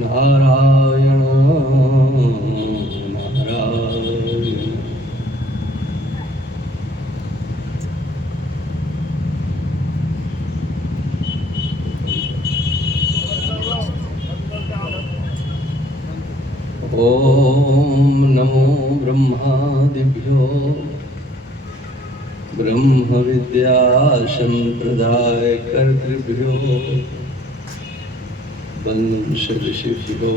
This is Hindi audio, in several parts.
नारायण नारायण। ओम नमो ब्रह्मादिभ्यो ब्रह्म विद्या संप्रदाय कर्तृभ्यो वंश ऋषिभ्यो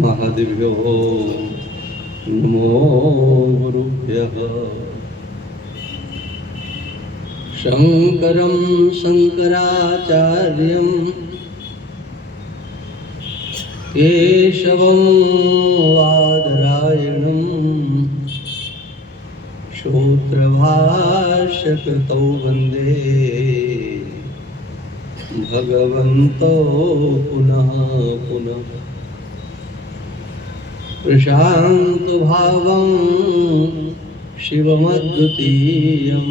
महदिभ्यो नमो गुरुभ्यः। शंकरं शंकराचार्यं केशवं वादरायणं सूत्रभाष्यकृतौ वन्दे भगवन्तो पुनः पुनः। प्रशान्तभावं शिवमद्वितीयं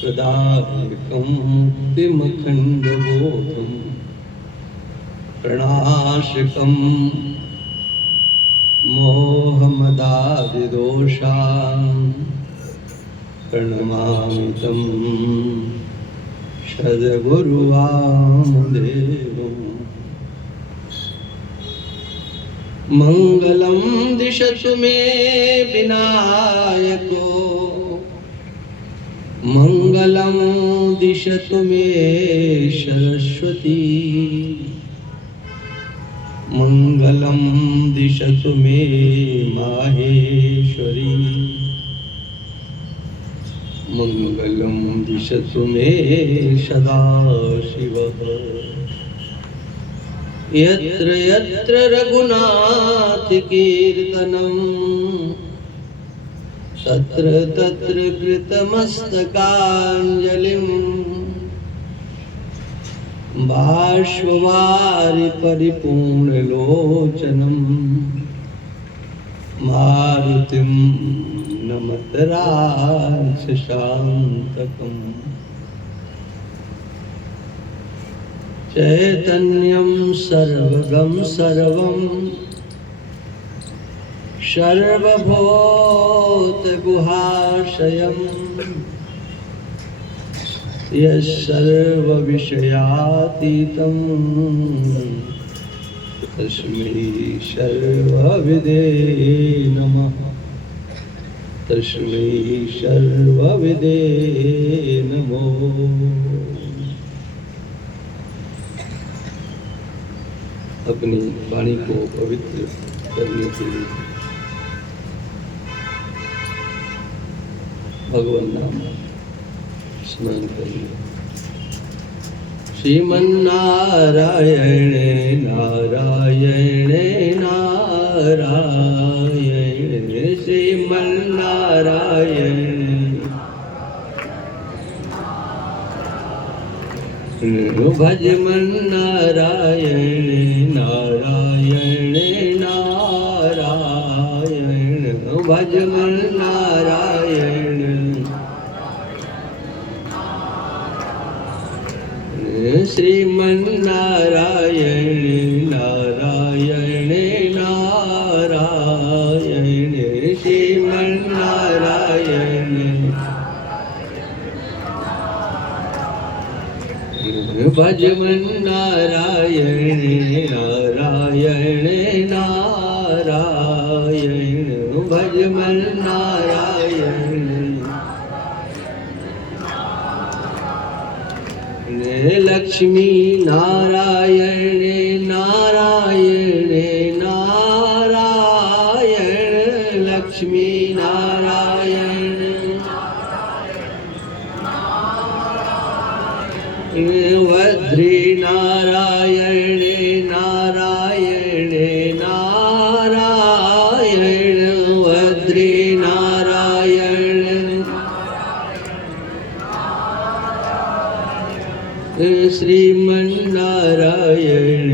प्रदायकं मुक्तिमखण्डबोधं प्रणाशकं मोहमदादिदोषान् प्रणमामि तं सद्गुरुवामदेवम्। मङ्गलं दिशतु मे विनायको मङ्गलं दिशतु मे सरस्वती मङ्गलं दिशतु मे माहेश्वरी मङ्गलं दिशतु मे सदाशिवः। यत्र यत्र रघुनाथ कीर्तनं तत्र तत्र कृतमस्तकाञ्जलिं बाष्पवारि परिपूर्णलोचनं मारुतिं नमत राक्षसान्तकम्। चैतन्यं सर्वगं सर्वं सर्वभूतगुहाशयं यस्सर्वविषयातीतं तस्मै सर्वविदे नमः तस्मै सर्वविदे नमो। अपनी वाणी को पवित्र करने के लिए भगवान नाम स्मरण करिए। श्रीमन्नारायण नारायण नारायण श्रीमन्नारायण भज मन नारायण नारायण नारायण भज मन नारायण श्रीमन नारायण नारायण नारायण श्रीमन नारायण भज मन नारायण नारायण नारायण भज मन नारायण लक्ष्मी नारायण नारायण नारायण लक्ष्मी नारायण वद्री नारायण नारायण नारायण वद्री नारायण श्रीमन नारायण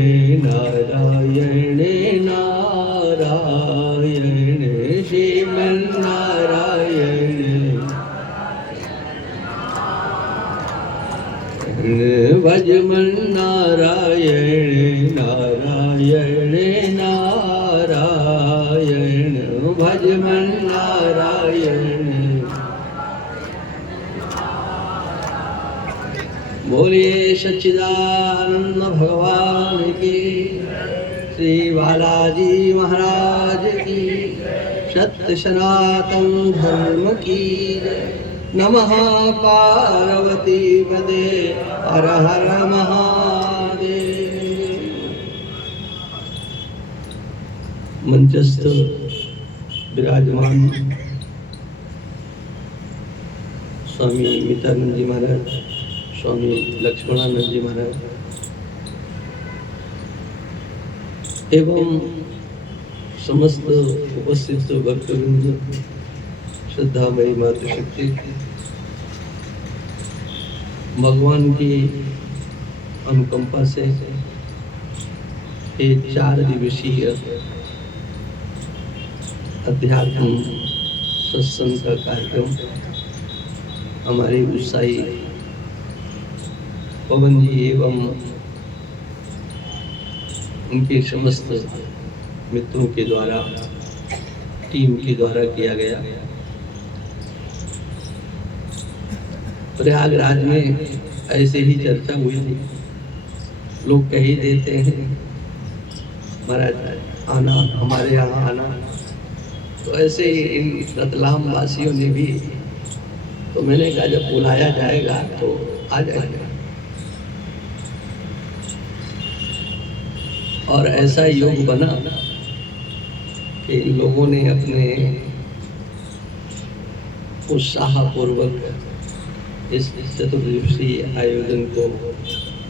नारायण नारायण श्रीमन नारायण भज मन नारायण नारायण नारायण भज मन नारायण। बोलिए सच्चिदानंद भगवान की, श्री बालाजी महाराज की, सत्य सनातन धर्म की। नमः पार्वती पदे हर हर महादेव। मंचस्थ विराजमान स्वामी मितानंद जी महाराज, स्वामी लक्ष्मणानंद जी महाराज एवं समस्त उपस्थित भक्तवृंद, श्रद्धामयी मातृशक्ति, भगवान की अनुकंपा से ये 4 दिवसीय अध्यात्म सत्संग का कार्यक्रम हमारे उत्साही पवन जी एवं उनके समस्त मित्रों के द्वारा, टीम के द्वारा किया गया। प्रयागराज में ऐसे ही चर्चा हुई थी। लोग कह ही देते हैं महाराज आना, हमारे यहाँ आना। तो ऐसे ही इन रतलाम वासियों ने भी, तो मैंने कहा जब बुलाया जाएगा तो आ जाएगा। और ऐसा योग बना कि लोगों ने अपने उत्साहपूर्वक इस चतुर्दिवसीय आयोजन को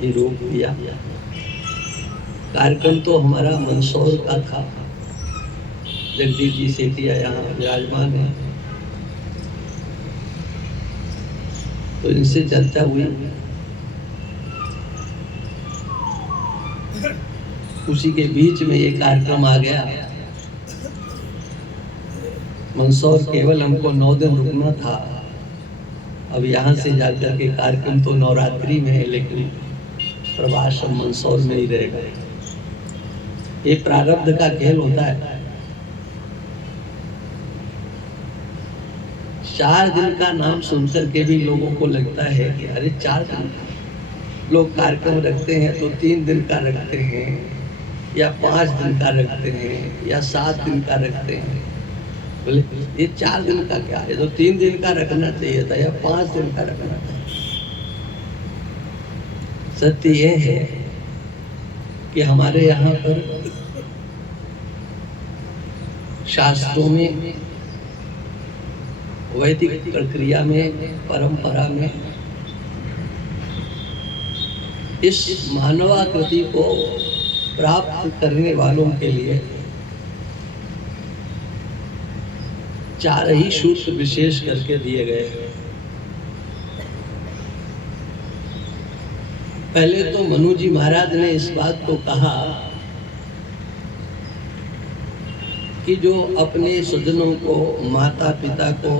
निरूप दिया। कार्यक्रम तो हमारा मंदसौर का था। जगदीश जी सेठिया यहाँ विराजमान है, तो इनसे चर्चा हुई। उसी के बीच में ये कार्यक्रम आ गया। मंदसौर केवल हमको 9 दिन रुकना था। अब यहाँ से जाकर के कार्यक्रम तो नवरात्रि में है, लेकिन प्रवास अब मंदसौर में ही रहेगा। ये प्रारब्ध का खेल होता है। 4 दिन का नाम सुनकर के भी लोगों को लगता है कि अरे 4 दिन लोग कार्यक्रम रखते हैं तो 3 दिन का रखते हैं या 5 दिन का रखते हैं या 7 दिन का रखते हैं। बोले ये 4 दिन का क्या है, तो 3 दिन का रखना चाहिए था या 5 दिन का रखना था। सत्य ये है कि हमारे यहाँ पर शास्त्रों में, वैदिक प्रक्रिया में, परंपरा में इस मानवाकृति को प्राप्त करने वालों के लिए 4 ही सूत्र विशेष करके दिए गए हैं। पहले तो मनु जी महाराज ने इस बात को कहा कि जो अपने स्वजनों को, माता पिता को,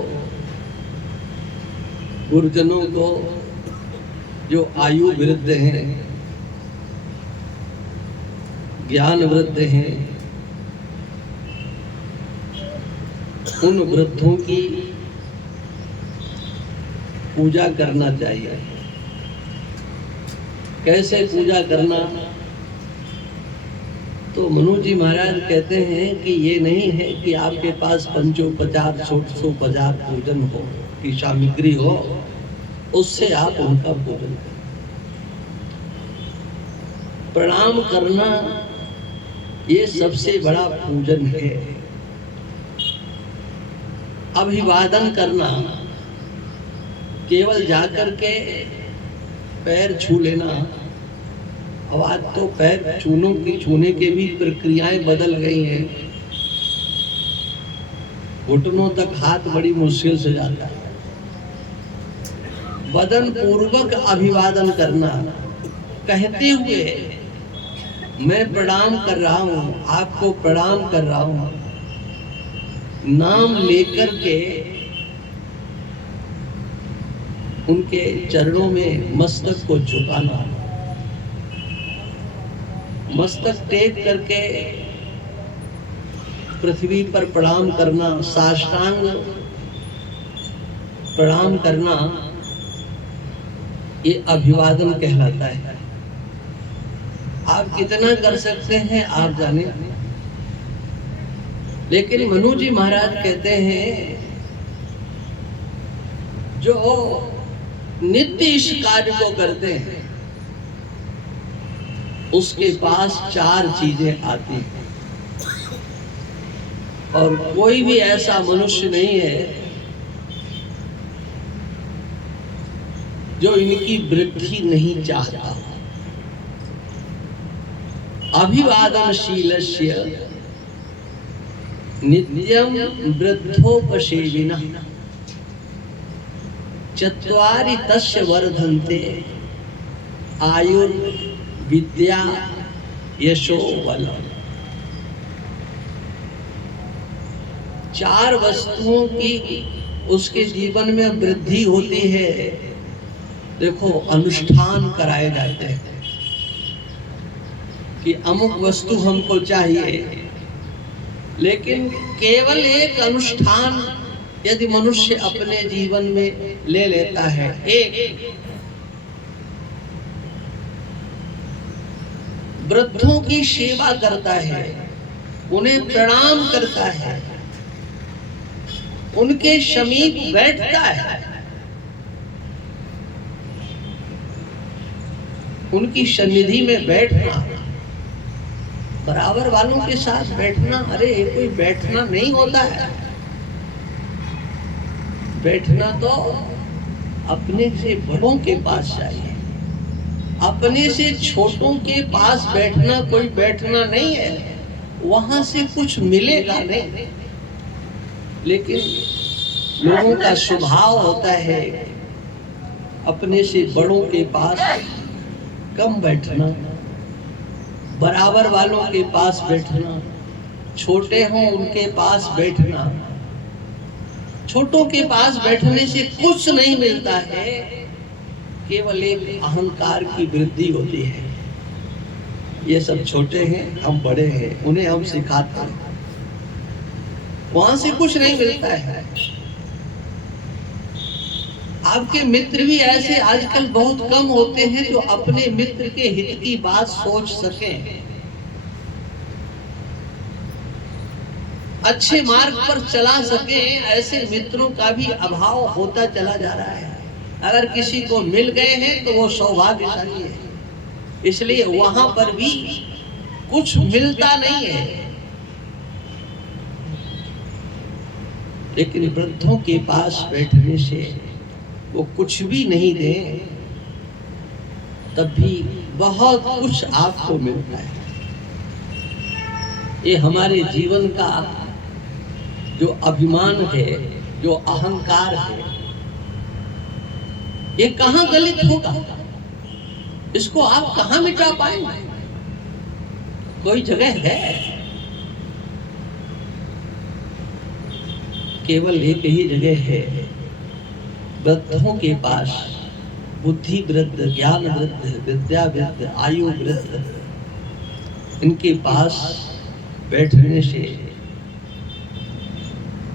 गुरुजनों को, जो आयु वृद्ध हैं, ज्ञान वृद्ध हैं, उन वृद्धों की पूजा करना चाहिए। कैसे पूजा करना? तो मनु जी महाराज कहते हैं कि ये नहीं है कि आपके पास पंचोपचार, षोडशोपचार पूजन हो की सामग्री हो, उससे आप उनका पूजन करें। प्रणाम करना ये सबसे बड़ा पूजन है। अभिवादन करना, केवल जाकर के पैर छू लेना। अब आज तो पैर छूने के भी प्रक्रियाएं बदल गई हैं। घुटनों तक हाथ बड़ी मुश्किल से जाता है। बदन पूर्वक अभिवादन करना, कहते हुए मैं प्रणाम कर रहा हूँ, आपको प्रणाम कर रहा हूँ, नाम लेकर के उनके चरणों में मस्तक को झुकाना, मस्तक टेक करके पृथ्वी पर प्रणाम करना, साष्टांग प्रणाम करना, ये अभिवादन कहलाता है। आप कितना कर सकते हैं आप जाने, लेकिन मनु जी महाराज कहते हैं जो नित्य इस कार्य को करते हैं उसके पास 4 चीजें आती हैं, और कोई भी ऐसा मनुष्य नहीं है जो इनकी वृद्धि नहीं चाहता। अभिवादनशीलस्य नित्यं वृद्धोपसेविनः चत्वारि तस्य वर्धन्ते आयुर्विद्या यशो बलम्। 4 वस्तुओं की उसके जीवन में वृद्धि होती है। देखो, अनुष्ठान कराए जाते हैं कि अमुक वस्तु हमको चाहिए, लेकिन केवल एक अनुष्ठान यदि मनुष्य अपने जीवन में ले लेता है, एक वृद्धों की सेवा करता है, उन्हें प्रणाम करता है, उनके समीप बैठता है, उनकी सन्निधि में बैठना, बराबर वालों के साथ बैठना, अरे कोई बैठना नहीं होता है। बैठना तो अपने से बड़ों के पास चाहिए, अपने से छोटों के पास बैठना कोई बैठना नहीं है, वहां से कुछ मिलेगा नहीं। लेकिन लोगों का स्वभाव होता है अपने से बड़ों के पास कम बैठना, बराबर वालों के पास बैठना, छोटे हों उनके पास बैठना। छोटों के पास बैठने से कुछ नहीं मिलता है, केवल एक अहंकार की वृद्धि होती है। ये सब छोटे हैं, हम बड़े हैं, उन्हें हम सिखाते हैं, वहां से कुछ नहीं मिलता है। आपके मित्र भी ऐसे आजकल बहुत कम होते हैं जो अपने मित्र के हित की बात सोच सकें, अच्छे मार्ग पर चला सकें। ऐसे मित्रों का भी अभाव होता चला जा रहा है। अगर किसी को मिल गए हैं तो वो सौभाग्यशाली है, इसलिए वहां पर भी कुछ मिलता नहीं है। लेकिन वृद्धों के पास बैठने से वो कुछ भी नहीं दे, तब भी बहुत कुछ आपको मिलता है। ये हमारे जीवन का जो अभिमान है, जो अहंकार है, ये कहां गलित होगा? इसको आप कहां मिटा पाएंगे? कोई जगह है? केवल एक ही जगह है, वृद्धों के पास। बुद्धि वृद्ध, ज्ञान वृद्ध, विद्या वृद्ध, आयु वृद्ध, इनके पास बैठने से।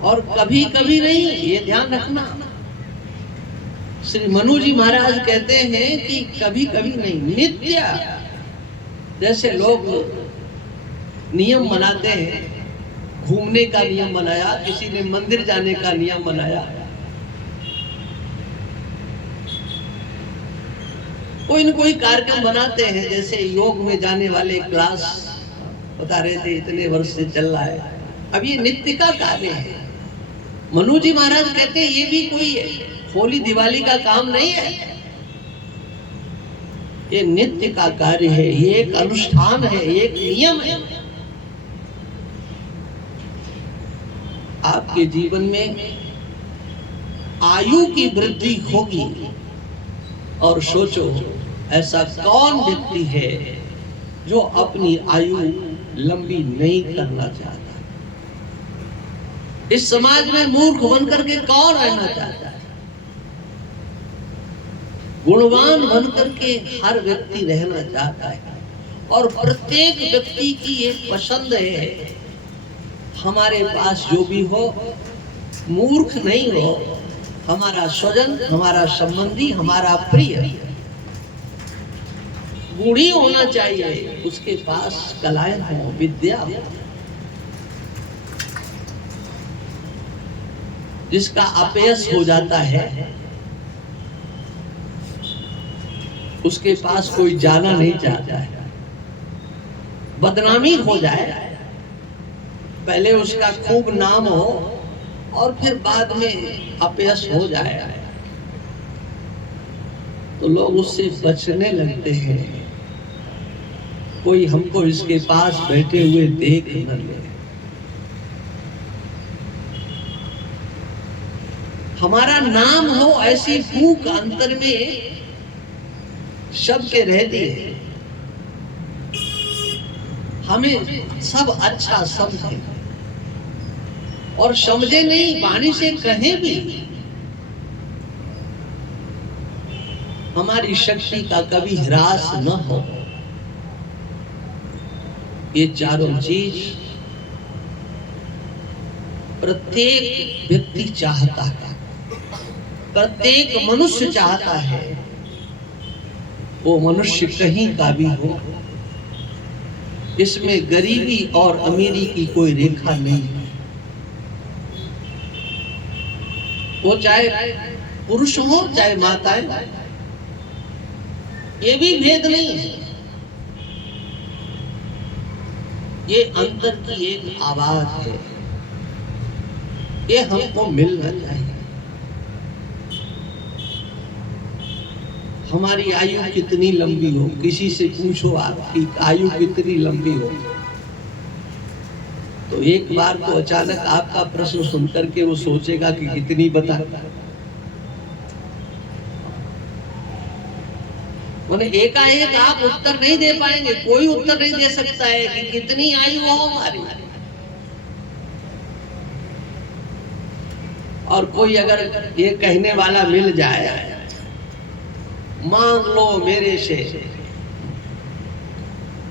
और कभी कभी नहीं, ये ध्यान रखना, श्री मनु जी महाराज कहते हैं कि कभी कभी नहीं, नित्य। जैसे लोग नियम बनाते हैं, घूमने का नियम बनाया, किसी ने मंदिर जाने का नियम बनाया, कोई न कोई कार्यक्रम बनाते हैं। जैसे योग में जाने वाले क्लास बता रहे थे, इतने वर्ष से चल रहा है। अब ये नित्य का कार्य है। मनु जी महाराज कहते हैं ये भी कोई होली दिवाली का काम नहीं है, ये नित्य का कार्य है, ये एक अनुष्ठान है, ये एक नियम है। आपके जीवन में आयु की वृद्धि होगी। और सोचो, ऐसा कौन व्यक्ति है जो अपनी आयु लंबी नहीं करना चाहता? इस समाज में मूर्ख बनकर के कौन रहना चाहता है? गुणवान बन करके हर व्यक्ति रहना चाहता है और प्रत्येक व्यक्ति की एक पसंद है, हमारे पास जो भी हो मूर्ख नहीं हो, हमारा स्वजन, हमारा संबंधी, हमारा प्रिय गुणी होना चाहिए, उसके पास कलाएं हो, विद्या हो। जिसका अपयश हो जाता है उसके पास कोई जाना नहीं चाहता है। बदनामी हो जाए, पहले उसका खूब नाम हो और फिर बाद में अपयश हो जाए तो लोग उससे बचने लगते हैं। कोई हमको इसके पास बैठे हुए देख न ले। हमारा नाम हो, ऐसी भूख अंतर में सबके रहती है, हमें सब अच्छा समझे और समझे नहीं, वाणी से कहे भी, हमारी शक्ति का कभी ह्रास न हो। ये चारों चीज प्रत्येक व्यक्ति चाहता है, प्रत्येक मनुष्य चाहता है। वो मनुष्य कहीं का भी हो, इसमें गरीबी और अमीरी की कोई रेखा नहीं है। वो चाहे पुरुष हो चाहे माताएं, ये भी भेद नहीं है। ये अंतर की एक आवाज है, ये हमको मिलना चाहिए। हमारी आयु कितनी लंबी हो, किसी से पूछो आपकी आयु कितनी लंबी हो, तो एक बार तो अचानक आपका प्रश्न सुनकर के वो सोचेगा कि कितनी बता। मैंने एकाएक आप उत्तर नहीं दे पाएंगे, कोई उत्तर नहीं दे सकता है कि कितनी आयु हो हमारी। और कोई अगर ये कहने वाला मिल जाए, मांग लो मेरे से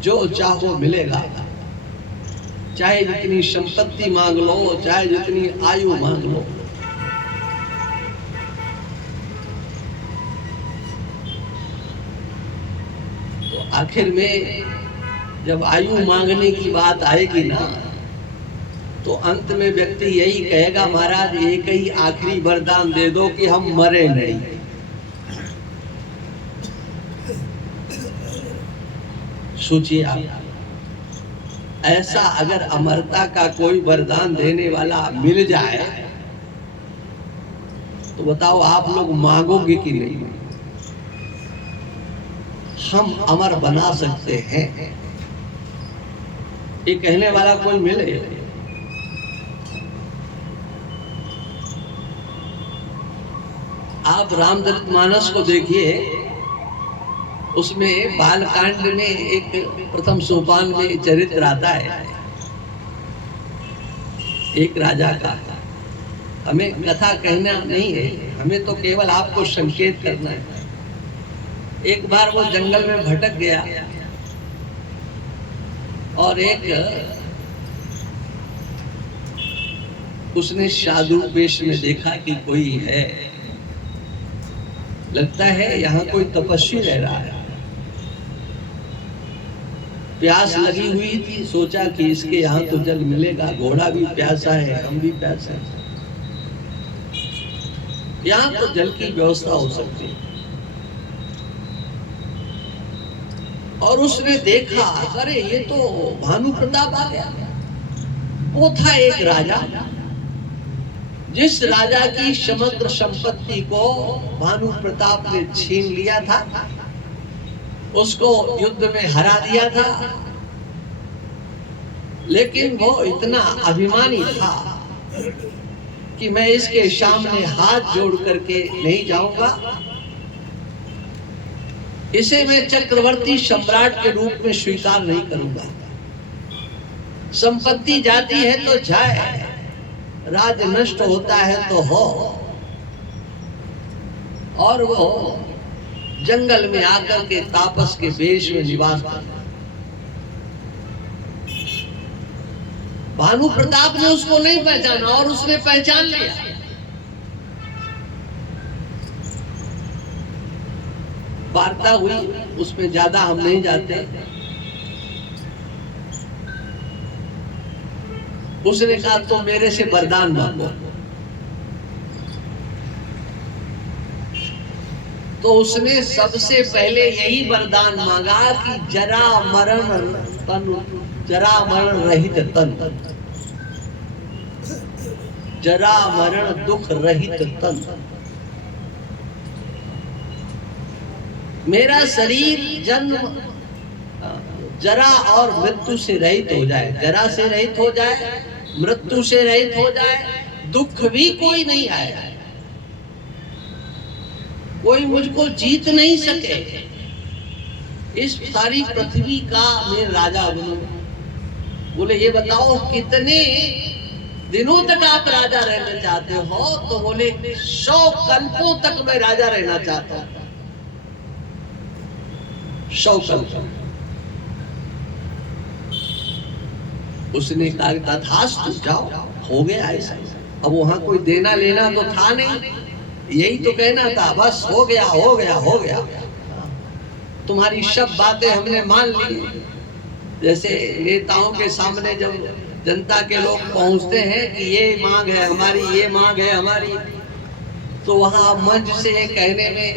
जो चाहो मिलेगा, चाहे जितनी संपत्ति मांग लो, चाहे जितनी आयु मांग लो, तो आखिर में जब आयु मांगने की बात आएगी ना, तो अंत में व्यक्ति यही कहेगा, महाराज एक ही आखिरी वरदान दे दो कि हम मरे नहीं। सोचिए आप, ऐसा अगर अमरता का कोई वरदान देने वाला मिल जाए तो बताओ आप लोग मांगोगे कि नहीं? हम अमर बना सकते हैं, ये कहने वाला कोई मिले। आप रामचरितमानस को देखिए, उसमें बालकांड में एक प्रथम सोपान में चरित्र आता है एक राजा का। हमें कथा कहना नहीं है, हमें to केवल आपको संकेत करना है। एक बार वो जंगल में भटक गया और एक उसने साधु वेश में देखा कि कोई है, लगता है यहाँ कोई तपस्वी रह रहा है। प्यास लगी हुई थी, सोचा कि इसके यहाँ तो जल मिलेगा, घोड़ा भी प्यासा है, हम भी प्यासा है, यहाँ तो जल की व्यवस्था हो सकती है। और उसने देखा, अरे ये तो भानु प्रताप आ गया। वो था एक राजा, जिस राजा की समग्र संपत्ति को भानु प्रताप ने छीन लिया था, उसको युद्ध में हरा दिया था। लेकिन वो इतना अभिमानी था कि मैं इसके सामने हाथ जोड़ करके नहीं जाऊंगा, इसे मैं चक्रवर्ती सम्राट के रूप में स्वीकार नहीं करूंगा। संपत्ति जाती है तो जाए, राज नष्ट होता है तो हो। और वो जंगल में आकर के तापस के वेश में निवास करता। भानु प्रताप ने उसको नहीं पहचाना और उसने पहचान लिया। वार्ता हुई, उसमें ज्यादा हम नहीं जाते। उसने कहा तो मेरे से वरदान मांगो। तो उसने सबसे पहले यही वरदान मांगा कि जरा मरण रहित तन, जरा मरण दुख रहित तन। मेरा शरीर जन्म जरा और मृत्यु से रहित हो जाए, जरा से रहित हो जाए, मृत्यु से रहित हो जाए, दुख भी कोई नहीं आए, कोई मुझको जीत नहीं सके, इस सारी पृथ्वी का मैं राजा बनूं। बोले ये बताओ कितने दिनों तक आप राजा रहना चाहते हो? तो बोले 100 कल्पों तक मैं राजा रहना चाहता हूं। 100 कल्प। उसने कहा तथास्तु, जाओ, हो गया ऐसा। अब वहां कोई देना लेना तो था नहीं, यही तो कहना था, बस हो गया हो गया हो गया। तुम्हारी सब बातें हमने मान ली। जैसे नेताओं के सामने जब जनता के लोग पहुंचते हैं कि ये मांग है हमारी, ये मांग है हमारी, तो वहां मंच से ये कहने में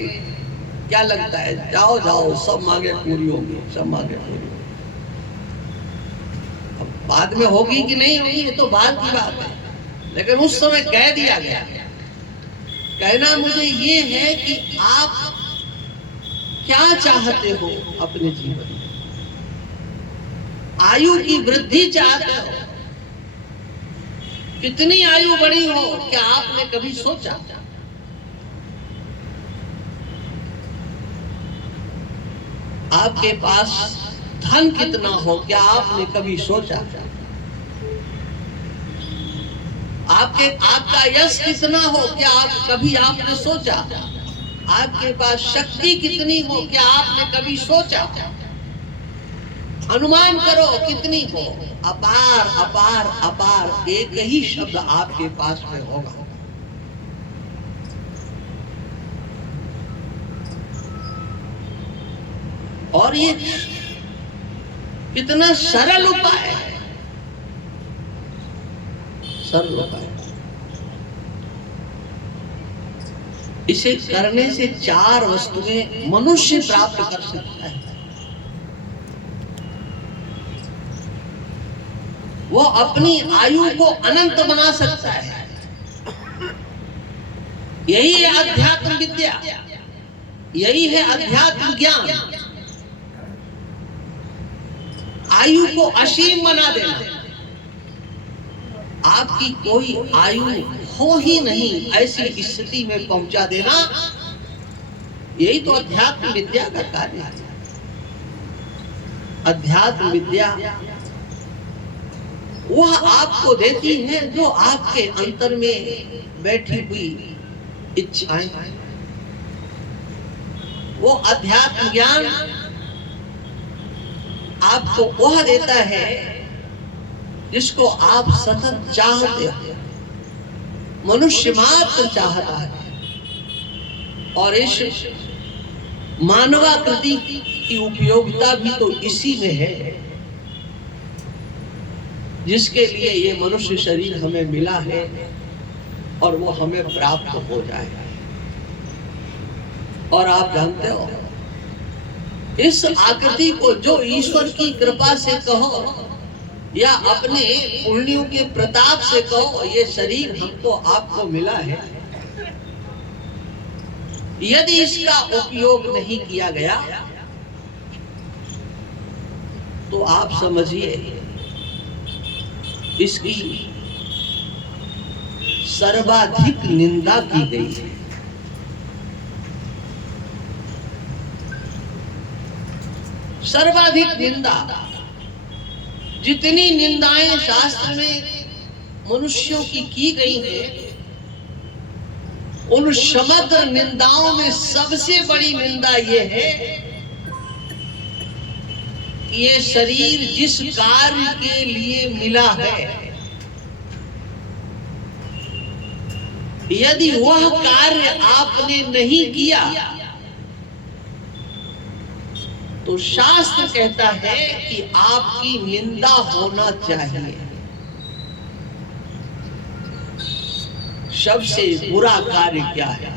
क्या लगता है, जाओ जाओ सब मांगे पूरी होंगी, सब मांगे पूरी। अब बाद में होगी कि नहीं होगी ये तो बाद की बात है, लेकिन उस समय कह दिया गया। कहना मुझे ये है कि आप क्या चाहते हो अपने जीवन में? आयु की वृद्धि चाहते हो? कितनी आयु बढ़ी हो, क्या आपने कभी सोचा? आपके पास धन कितना हो, क्या आपने कभी सोचा? आपका यश कितना हो, क्या कभी आपने सोचा? आपके पास शक्ति कितनी हो, क्या आपने कभी सोचा? अनुमान करो कितनी हो। अपार अपार अपार, एक ही शब्द आपके पास में होगा। और ये कितना सरल उपाय है, सरल उपाय। इसे करने से 4 वस्तुएं मनुष्य प्राप्त कर सकता है। वो अपनी आयु को अनंत बना सकता है। यही है अध्यात्म विद्या, यही है अध्यात्म ज्ञान। आयु को असीम बना देना। आपकी कोई आयु हो ही नहीं ऐसी स्थिति में पहुंचा देना, यही तो अध्यात्म विद्या का कार्य है। अध्यात्म विद्या वह आपको देती है जो आपके अंतर में बैठी हुई इच्छाएं। वो अध्यात्म ज्ञान आपको वह देता है जिसको आप सतत चाहते हो। मनुष्य मात्र चाहता है, और इस मानवाकृति की उपयोगिता भी तो इसी में है जिसके लिए ये मनुष्य शरीर हमें मिला है और वो हमें प्राप्त हो जाएगा। और आप जानते हो, इस आकृति को जो ईश्वर की कृपा से कहो या अपने पुण्यों के प्रताप से कहो, ये शरीर हमको आपको मिला है। यदि इसका उपयोग नहीं किया गया तो आप समझिए इसकी सर्वाधिक निंदा की गई है। सर्वाधिक निंदा। जितनी निंदाएं शास्त्र में मनुष्यों की गई हैं, उन समग्र निंदाओं में सबसे बड़ी निंदा ये है कि ये शरीर जिस कार्य के लिए मिला है, यदि वह कार्य आपने नहीं किया तो शास्त्र कहता है कि आपकी निंदा होना चाहिए। सबसे बुरा कार्य क्या है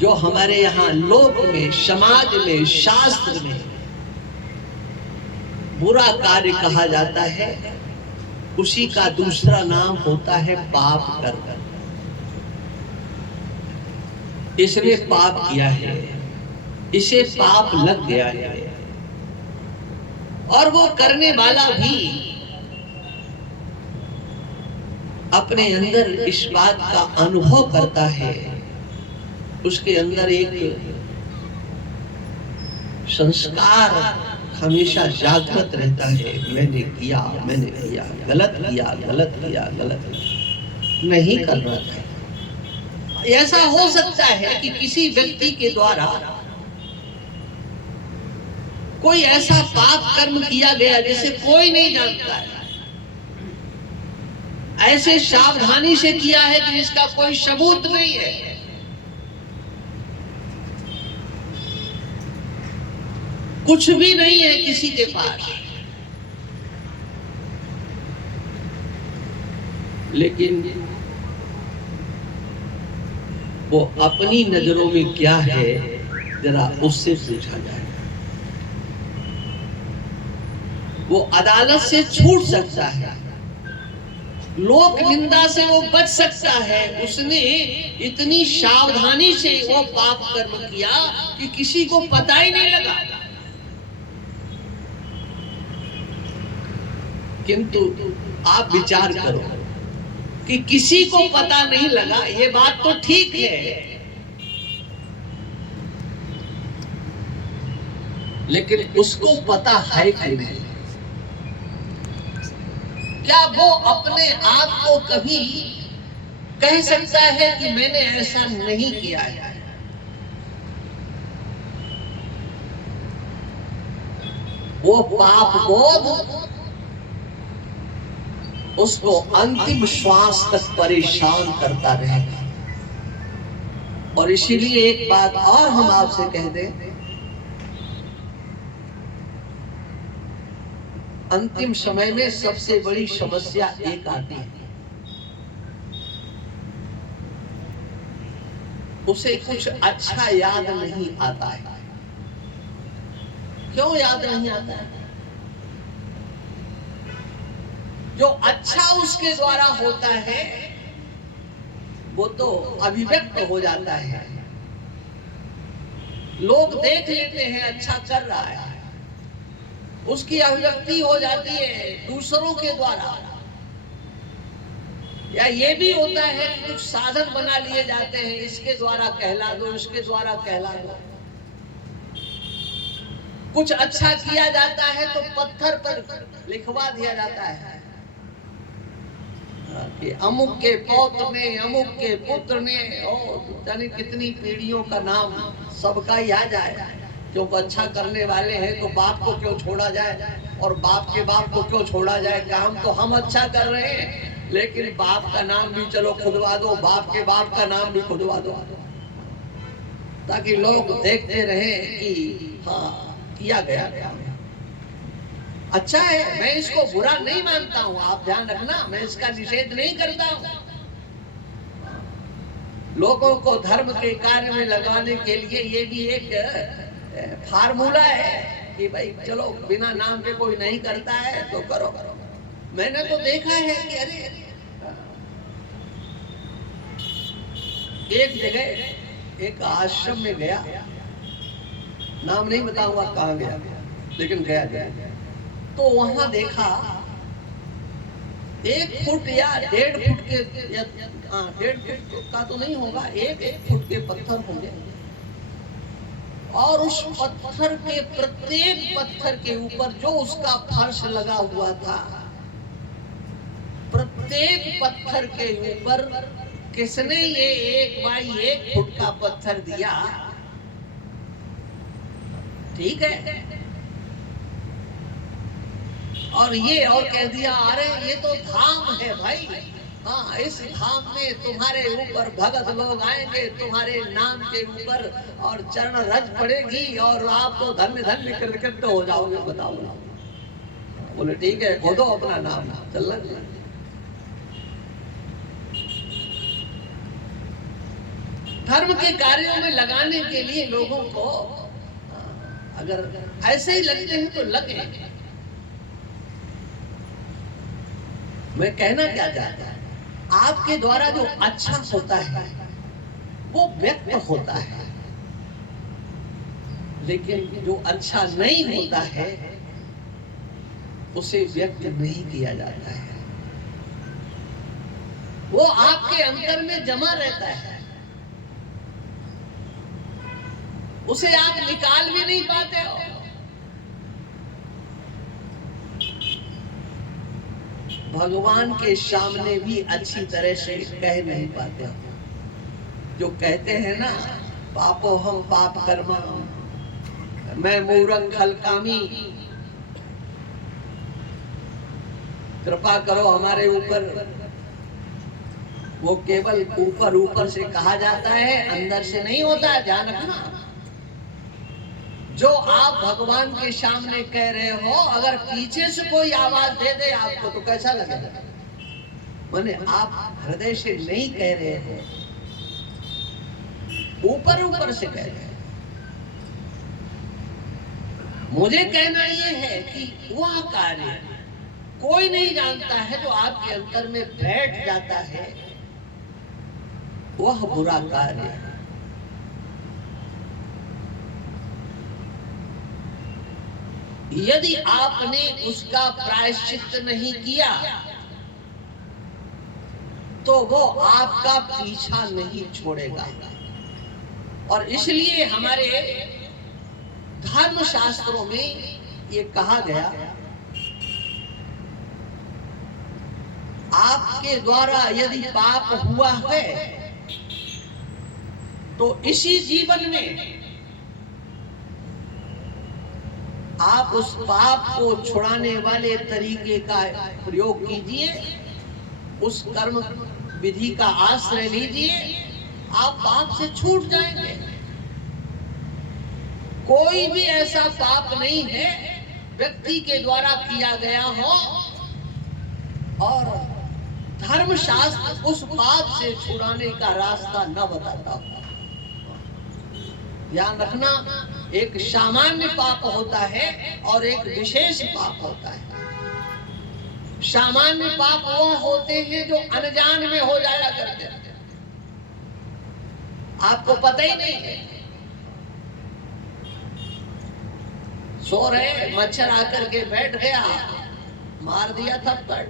जो हमारे यहाँ लोक में, समाज में, शास्त्र में बुरा कार्य कहा जाता है? उसी का दूसरा नाम होता है पाप कर्म। इसने पाप किया है, इसे पाप लग गया है, और वो करने वाला भी अपने अंदर इस बात का अनुभव करता है। उसके अंदर एक संस्कार हमेशा जागृत रहता है, मैंने किया, गलत किया, नहीं करना था। ऐसा हो सकता है कि किसी व्यक्ति के द्वारा कोई ऐसा पाप कर्म किया गया जिसे कोई नहीं जानता है, ऐसे सावधानी से किया है कि इसका कोई सबूत नहीं है। कुछ भी नहीं है किसी के पास, लेकिन वो अपनी नजरों में क्या है जरा उससे पूछा जाए। वो अदालत से छूट सकता है, लोक निंदा से वो बच सकता है। उसने इतनी सावधानी से वो पाप कर्म किया कि किसी को पता ही नहीं लगा। किंतु आप विचार करो कि किसी को पता नहीं लगा, ये बात तो ठीक है, लेकिन उसको पता है कि नहीं? क्या वो अपने आप को कभी कह सकता है कि मैंने ऐसा नहीं किया है? वो पाप बोध उसको अंतिम श्वास तक परेशान करता रहेगा। और इसीलिए एक बात और हम आपसे कह दें, अंतिम समय में सबसे बड़ी समस्या एक आती है, उसे कुछ अच्छा याद नहीं आता है। क्यों याद नहीं आता है? जो अच्छा उसके द्वारा होता है वो तो अभिव्यक्त हो जाता है, लोग देख लेते हैं अच्छा कर रहा है, उसकी अभिव्यक्ति हो जाती है दूसरों के द्वारा। या ये भी होता है कि कुछ साधन बना लिए जाते हैं, इसके द्वारा कहला दो, इसके द्वारा कहला दो। कुछ अच्छा किया जाता है तो पत्थर पर लिखवा दिया जाता है कि अमुक के पौत्र ने, अमुक के पुत्र ने, और जाने कितनी पीढ़ियों का नाम सबका ही आ जाए। क्योंकि अच्छा करने वाले हैं तो बाप को क्यों छोड़ा जाए, और बाप के बाप को क्यों छोड़ा जाए? काम तो हम अच्छा कर रहे हैं, लेकिन बाप का नाम भी चलो खुदवा दो, बाप के बाप का नाम भी खुदवा दो, ताकि लोग देखते रहे कि हाँ किया गया। अच्छा है, मैं इसको बुरा नहीं मानता हूं, आप ध्यान रखना, मैं इसका निषेध नहीं करता हूं। लोगों को धर्म के कार्य में लगाने के लिए ये भी एक फार्मूला है कि भाई चलो बिना नाम के कोई नहीं करता है तो करो। मैंने तो देखा है कि अरे एक जगह एक आश्रम में गया, नाम नहीं बताऊंगा कहां गया, लेकिन गया तो वहां देखा 1 फुट या 1.5 फुट के, 1.5 फुट का तो नहीं होगा, 1 फुट के पत्थर होंगे, और उस पत्थर के प्रत्येक पत्थर के ऊपर जो उसका फर्श लगा हुआ था, प्रत्येक प्रत्येक पत्थर के ऊपर किसने ये 1 बाई 1 फुट का पत्थर दिया, ठीक है, और कह दिया अरे ये तो धाम है भाई, हाँ इस धाम में तुम्हारे ऊपर भगत लोग आएंगे तुम्हारे नाम के ऊपर और चरण रज पड़ेगी और आप तो धन्य धन्य कृतकृत्य हो जाओगे। बताओ, बोले ठीक है खोदो अपना नाम, चलना। धर्म के कार्यों में लगाने के लिए लोगों को अगर ऐसे ही लगते हैं तो लगे। मैं कहना क्या चाहता है, आपके द्वारा जो अच्छा होता है वो व्यक्त होता है, लेकिन जो अच्छा नहीं होता है उसे व्यक्त नहीं किया जाता है। वो आपके अंतर में जमा रहता है, उसे आप निकाल भी नहीं पाते हो। भगवान के सामने भी अच्छी तरह से कह नहीं पाते हो। जो कहते हैं ना, पापो हम पाप कर्मा, मैं मूरख खलकामी, कृपा करो हमारे ऊपर, वो केवल ऊपर ऊपर से कहा जाता है, अंदर से नहीं होता है, ध्यान रखना। जो आप भगवान के सामने कह रहे हो, अगर पीछे से कोई आवाज दे दे आपको तो कैसा लगेगा? माने आप हृदय से नहीं कह रहे हो, ऊपर ऊपर से कह रहे हो। मुझे कहना यह है कि वह कार्य कोई नहीं जानता है जो आपके अंतर में बैठ जाता है, वह बुरा कार्य है। यदि आपने उसका प्रायश्चित नहीं किया तो वो आपका पीछा नहीं छोड़ेगा। और इसलिए हमारे धर्म शास्त्रों में ये कहा गया, आपके द्वारा यदि पाप हुआ है तो इसी जीवन में आप उस पाप को छुड़ाने वाले तरीके का प्रयोग कीजिए, उस कर्म विधि का आश्रय लीजिए, आप पाप से छूट जाएंगे। कोई भी ऐसा पाप नहीं है व्यक्ति के द्वारा किया गया हो और धर्मशास्त्र उस पाप से छुड़ाने का रास्ता न बताता हो। ध्यान रखना, एक सामान्य पाप होता है और एक विशेष पाप होता है। सामान्य पाप वह होते हैं जो अनजान में हो जाया करते हैं, आपको पता ही नहीं है। सो रहे, मच्छर आकर के बैठ गया, मार दिया थप्पड़,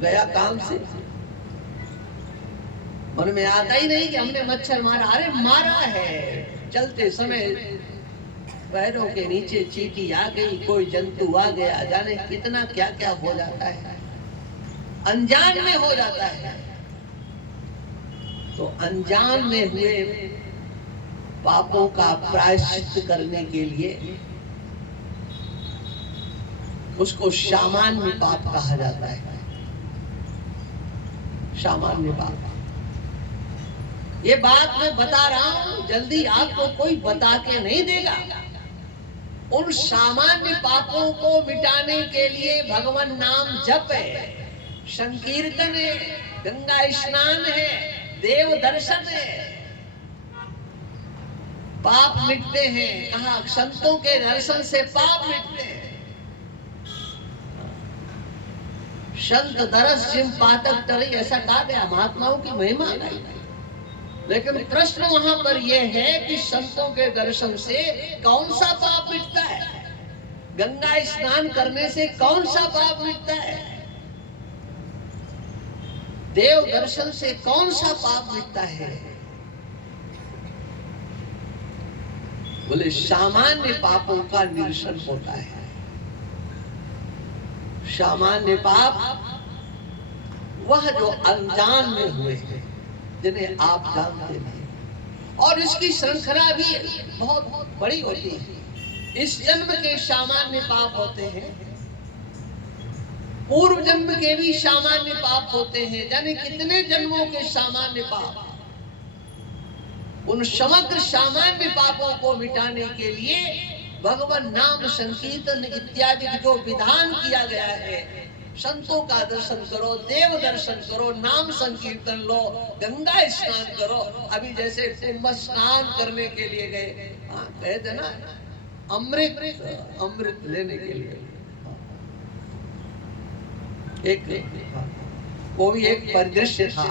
गया काम से। मन में आता ही नहीं कि हमने मच्छर मारा। अरे मारा है, चलते समय पैरों के नीचे चींटी आ गई, कोई जंतु आ गया, जाने कितना क्या क्या हो जाता है, अनजान में हो जाता है। तो अनजान में हुए पापों का प्रायश्चित करने के लिए उसको सामान्य पाप कहा जाता है। सामान्य पाप, ये बात मैं बता रहा हूं, जल्दी आपको कोई बता के नहीं देगा। उन सामान्य पापों को मिटाने के लिए भगवान नाम जप है, संकीर्तन है, गंगा स्नान है, देव दर्शन है, पाप मिटते हैं। कहा संतों के दर्शन से पाप मिटते हैं। संत दरस जिम पातक तरी, ऐसा कहा गया, महात्माओं की महिमा गाई। लेकिन प्रश्न वहां पर यह है कि संतों के दर्शन से कौन सा पाप मिटता है? गंगा स्नान करने से कौन सा पाप मिटता है? देव दर्शन से कौन सा पाप मिटता है? बोले सामान्य पापों का निरसन होता है। सामान्य पाप वह जो अनजान में हुए हैं, जिन्हें आप जानते नहीं, और इसकी श्रृंखला भी बहुत बड़ी होती है। इस जन्म के सामान्य पाप होते हैं, पूर्व जन्म के भी सामान्य पाप होते हैं, यानी कितने जन्मों के सामान्य पाप। उन समग्र सामान्य पापों को मिटाने के लिए भगवान नाम संकीर्तन इत्यादि जो विधान किया गया है, संतों का दर्शन करो, देव दर्शन करो, नाम संकीर्तन लो, गंगा स्नान करो। अभी जैसे कुंभ स्नान करने के लिए गए, गए थे ना, अमृत लेने के लिए, वो भी एक परिदृश्य था।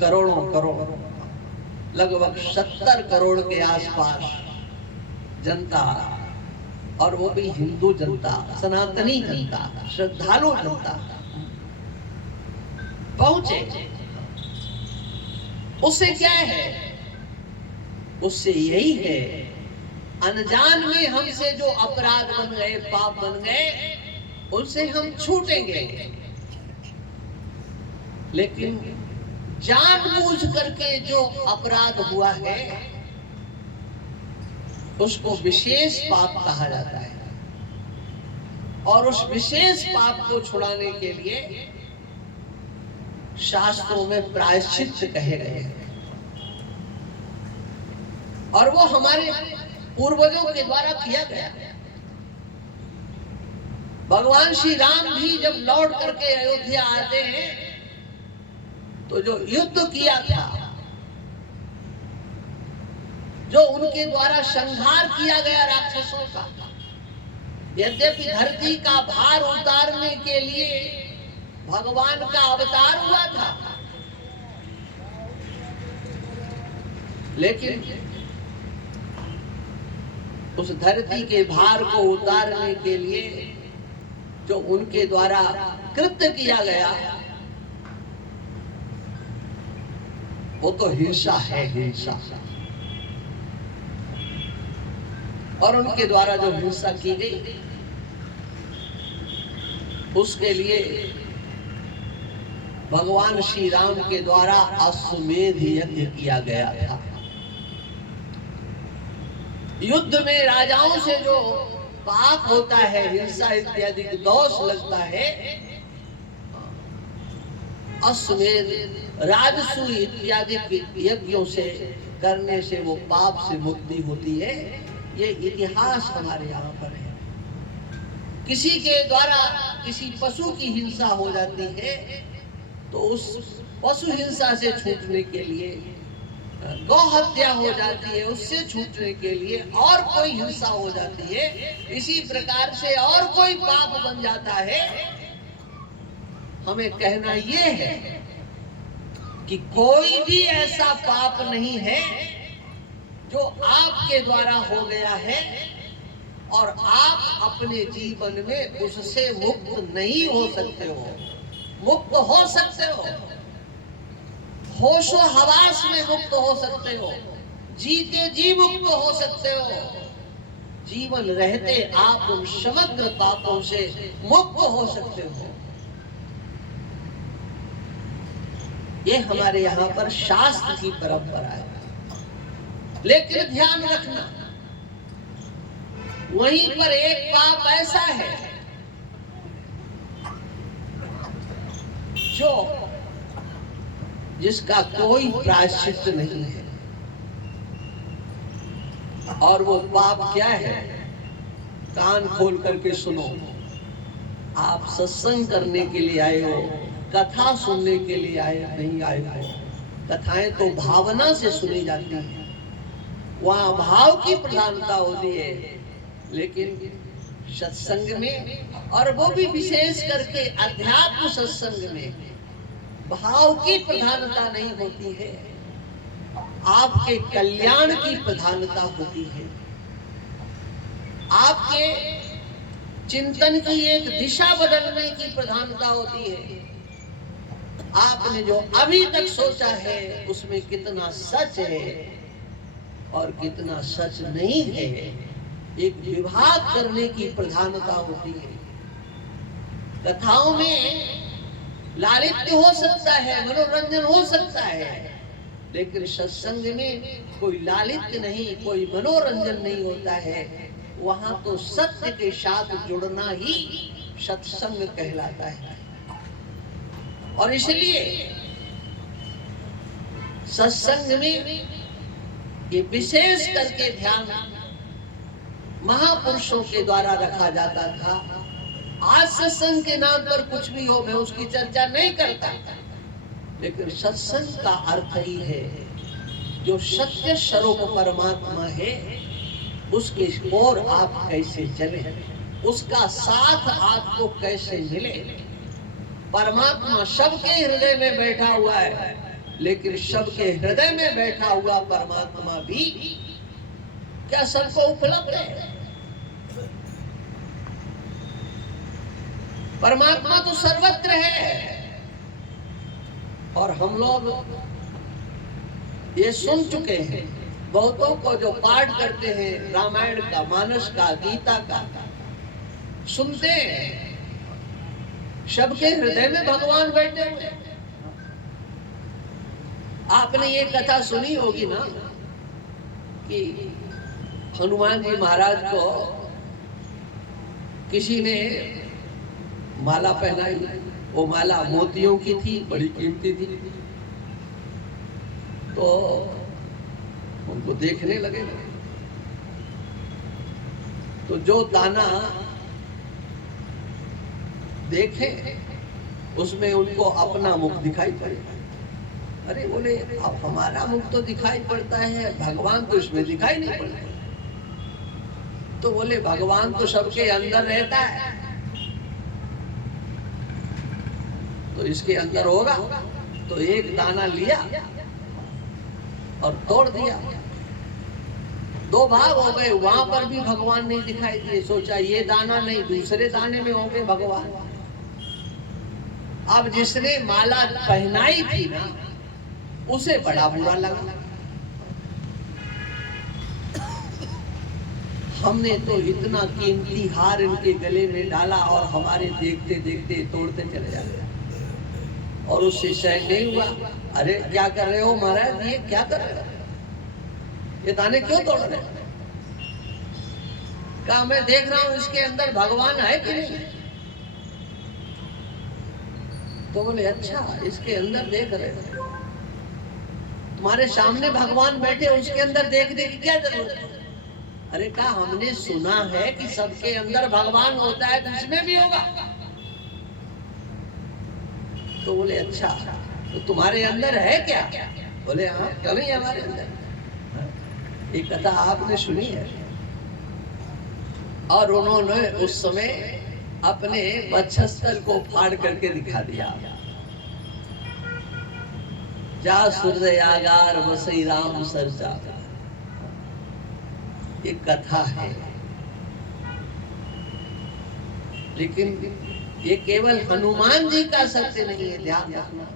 करोड़ों लगभग 70 करोड़ के आसपास जनता, और वो भी हिंदू जनता, सनातनी जनता, श्रद्धालु जनता पहुंचे। उससे क्या है? उससे यही है, अनजान में हमसे जो अपराध बन गए, पाप बन गए, उनसे हम छूटेंगे। लेकिन जानबूझ करके जो अपराध हुआ है, उसको विशेष पाप कहा जाता है, और उस विशेष पाप को छुड़ाने के लिए शास्त्रों में प्रायश्चित कहे गए हैं, और वो हमारे पूर्वजों के द्वारा किया गया। भगवान श्री राम भी जब लौट करके अयोध्या आते हैं, तो जो युद्ध किया था, जो उनके द्वारा संहार किया गया राक्षसों का, यद्यपि धरती का भार उतारने के लिए भगवान का अवतार हुआ था, लेकिन उस धरती के भार को उतारने के लिए जो उनके द्वारा कृत्य किया गया, वो तो हिंसा है, हिंसा। और उनके द्वारा जो हिंसा की गई, उसके लिए भगवान श्री राम के द्वारा अश्वमेध यज्ञ किया गया था। युद्ध में राजाओं से जो पाप होता है, हिंसा इत्यादि दोष लगता है, अश्वमेध, राजसूय इत्यादि यज्ञों से करने से वो पाप से मुक्ति होती है। ये इतिहास हमारे यहाँ पर है। किसी के द्वारा किसी पशु की हिंसा हो जाती है, तो उस पशु हिंसा से छूटने के लिए, गौ हत्या हो जाती है, उससे छूटने के लिए और कोई हिंसा हो जाती है, इसी प्रकार से और कोई पाप बन जाता है। हमें कहना ये है कि कोई भी ऐसा पाप नहीं है जो आपके द्वारा हो गया है और आप अपने जीवन में उससे मुक्त नहीं हो सकते हो। मुक्त हो सकते हो, होशो हवास में मुक्त हो सकते हो, जीते जी मुक्त हो सकते हो। जीवन रहते आप उन समग्र पापों से मुक्त हो सकते हो। ये हमारे यहाँ पर शास्त्र की परंपरा है। लेकिन ध्यान रखना, वहीं पर एक पाप ऐसा है जो जिसका कोई प्रायश्चित नहीं है, और वो पाप क्या है? कान खोल करके सुनो। आप सत्संग करने के लिए आए हो, कथा सुनने के लिए नहीं आए हो। कथाएं तो भावना से सुनी जाती हैं, वहाँ भाव की प्रधानता होती है। लेकिन सत्संग में, और वो भी विशेष करके अध्यात्म सत्संग में, भाव की प्रधानता नहीं होती है, आपके कल्याण की प्रधानता होती है। आपके चिंतन की एक दिशा बदलने की प्रधानता होती है। आपने जो अभी तक सोचा है उसमें कितना सच है और कितना सच नहीं है, एक विभाग करने की प्रधानता होती है। कथाओं में लालित्य हो सकता है, मनोरंजन हो सकता है, लेकिन सत्संग में कोई लालित्य नहीं, कोई मनोरंजन नहीं होता है। वहां तो सत्य के साथ जुड़ना ही सत्संग कहलाता है। और इसलिए सत्संग में ये विशेष करके ध्यान महापुरुषों के द्वारा रखा जाता था। आज सत्संग के नाम पर कुछ भी हो, मैं उसकी चर्चा नहीं करता, लेकिन सत्संग का अर्थ ही है जो सत्य स्वरूप परमात्मा है उसके ओर आप कैसे चले, उसका साथ आपको कैसे मिले। परमात्मा सबके हृदय में बैठा हुआ है, लेकिन सबके हृदय में बैठा हुआ परमात्मा भी क्या सबको उपलब्ध है? परमात्मा तो सर्वत्र है। और हम लोग ये सुन चुके हैं, बहुतों को जो पाठ करते हैं रामायण का, मानस का, गीता का, सुनते हैं सबके हृदय में भगवान बैठे हुए। आपने ये कथा सुनी होगी ना कि हनुमान जी महाराज को किसी ने माला पहनाई, वो माला मोतियों की थी, बड़ी कीमती थी। तो उनको देखने लगे, तो जो दाना देखे उसमें उनको अपना मुख दिखाई पड़े। अरे बोले, अब हमारा मुख तो दिखाई पड़ता है, भगवान तो इसमें दिखाई नहीं पड़ता। तो बोले, भगवान तो सबके अंदर रहता है, तो इसके अंदर होगा। तो एक दाना लिया और तोड़ दिया, दो भाग हो गए। वहां पर भी भगवान नहीं दिखाई दिए। सोचा ये दाना नहीं, दूसरे दाने में होंगे भगवान। अब जिसने माला पहनाई थी ना, उसे बड़ा बुरा लगा। हमने तो इतना कीमती हार इनके गले में डाला और हमारे देखते देखते तोड़ते चले जाते, और उससे सहन नहीं हुआ। अरे क्या कर रहे हो महाराज, ये क्या कर रहे हो, ये दाने क्यों तोड़ रहे हो? कहा, मैं देख रहा हूं इसके अंदर भगवान है कि नहीं। तो बोले, अच्छा इसके अंदर देख रहे हो, तुम्हारे सामने भगवान बैठे, उसके अंदर देखने की क्या जरूरत है? अरे कहा, हमने सुना है कि सबके अंदर भगवान होता है, तो इसमें भी होगा। तो बोले, अच्छा तो तुम्हारे अंदर है क्या? बोले, हाँ क्यों नहीं हमारे अंदर। एक कथा आपने सुनी है। और उन्होंने उस समय अपने वक्षस्थल को फाड़ करके दिखा दिया। जा सूर्यागार बसई राम सरजा, ये कथा है। लेकिन ये केवल हनुमान जी का सत्य नहीं है, ध्यान रखना।